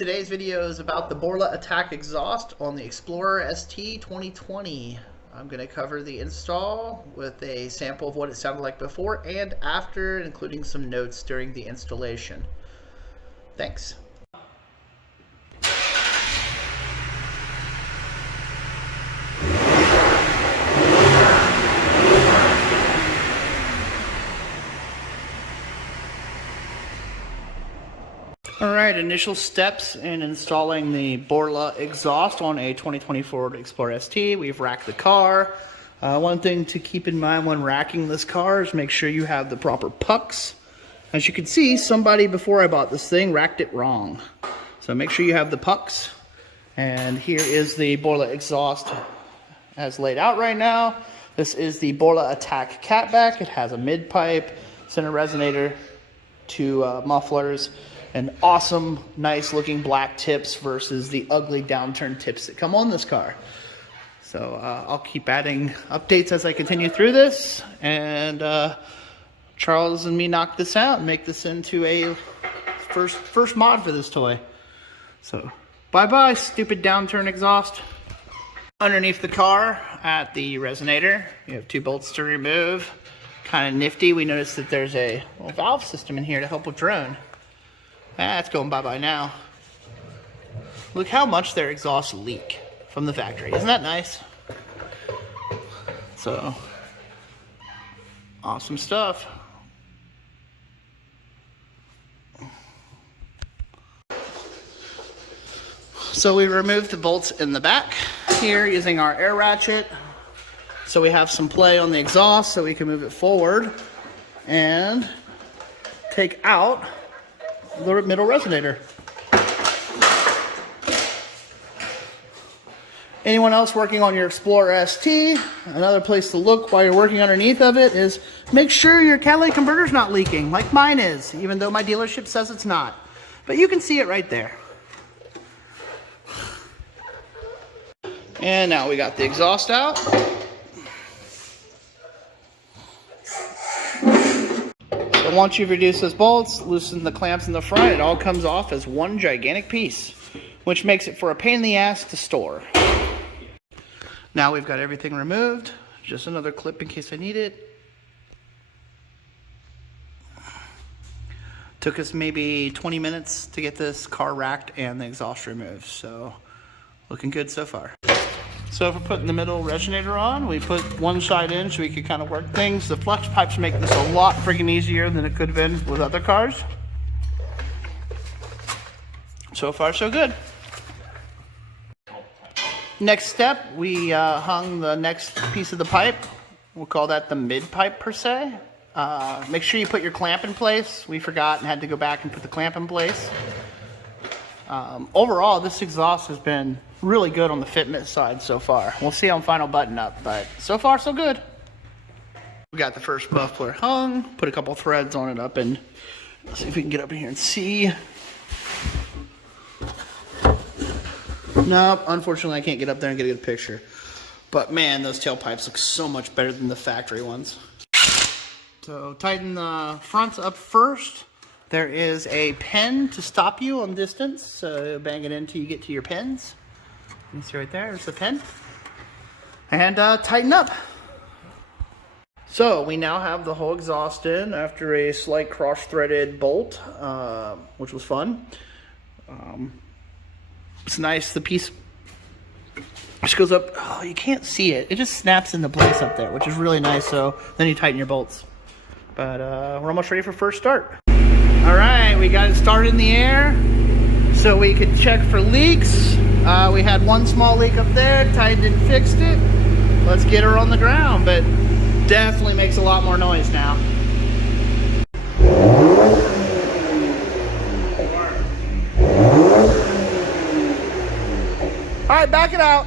Today's video is about the Borla ATAK exhaust on the Explorer ST 2020. I'm going to cover the install with a sample of what it sounded like before and after, including some notes during the installation. Thanks. Alright, initial steps in installing the Borla exhaust on a 2020 Ford Explorer ST. We've racked the car. One thing to keep in mind when racking this car is make sure you have the proper pucks. As you can see, somebody before I bought this thing racked it wrong. So make sure you have the pucks. And here is the Borla exhaust as laid out right now. This is the Borla ATAK catback. It has a mid pipe, center resonator, two mufflers, and awesome, nice looking black tips versus the ugly downturned tips that come on this car. So I'll keep adding updates as I continue through this, and Charles and me knock this out and make this into a first mod for this toy. So bye-bye, stupid downturn exhaust. Underneath the car at the resonator, you have two bolts to remove. Kind of nifty. We noticed that there's a little valve system in here to help with drone. That's going bye-bye now. Look how much their exhausts leak from the factory. Isn't that nice? So, awesome stuff. So we removed the bolts in the back here using our air ratchet. So we have some play on the exhaust so we can move it forward and take out the middle resonator. Anyone else working on your Explorer ST, another place to look while you're working underneath of it is make sure your catalytic converter's not leaking like mine is, even though my dealership says it's not. But you can see it right there. And now we got the exhaust out. So once you've reduced those bolts, loosen the clamps in the front, it all comes off as one gigantic piece, which makes it for a pain in the ass to store. Now we've got everything removed. Just another clip in case I need it. Took us maybe 20 minutes to get this car racked and the exhaust removed, so looking good so far. So if we're putting the middle resonator on, we put one side in so we could kind of work things. The flex pipes make this a lot freaking easier than it could have been with other cars. So far, so good. Next step, we hung the next piece of the pipe. We'll call that the mid pipe per se. Make sure you put your clamp in place. We forgot and had to go back and put the clamp in place. Overall, this exhaust has been really good on the fitness side so far. We'll see on final button up, but so far so good. We got the first muffler hung, put a couple threads on it up, and let's see if we can get up in here and see. Nope, unfortunately I can't get up there and get a good picture. But man, those tailpipes look so much better than the factory ones. So tighten the fronts up first. There is a pin to stop you on distance, so bang it in until you get to your pins. You see right there, there's the pin. And tighten up. So we now have the whole exhaust in after a slight cross-threaded bolt, which was fun. It's nice, the piece just goes up, oh, you can't see it. It just snaps into place up there, which is really nice, so then you tighten your bolts. But we're almost ready for first start. All right, we got it started in the air so we could check for leaks. We had one small leak up there, tightened and fixed it. Let's get her on the ground, but definitely makes a lot more noise now. All right, back it out.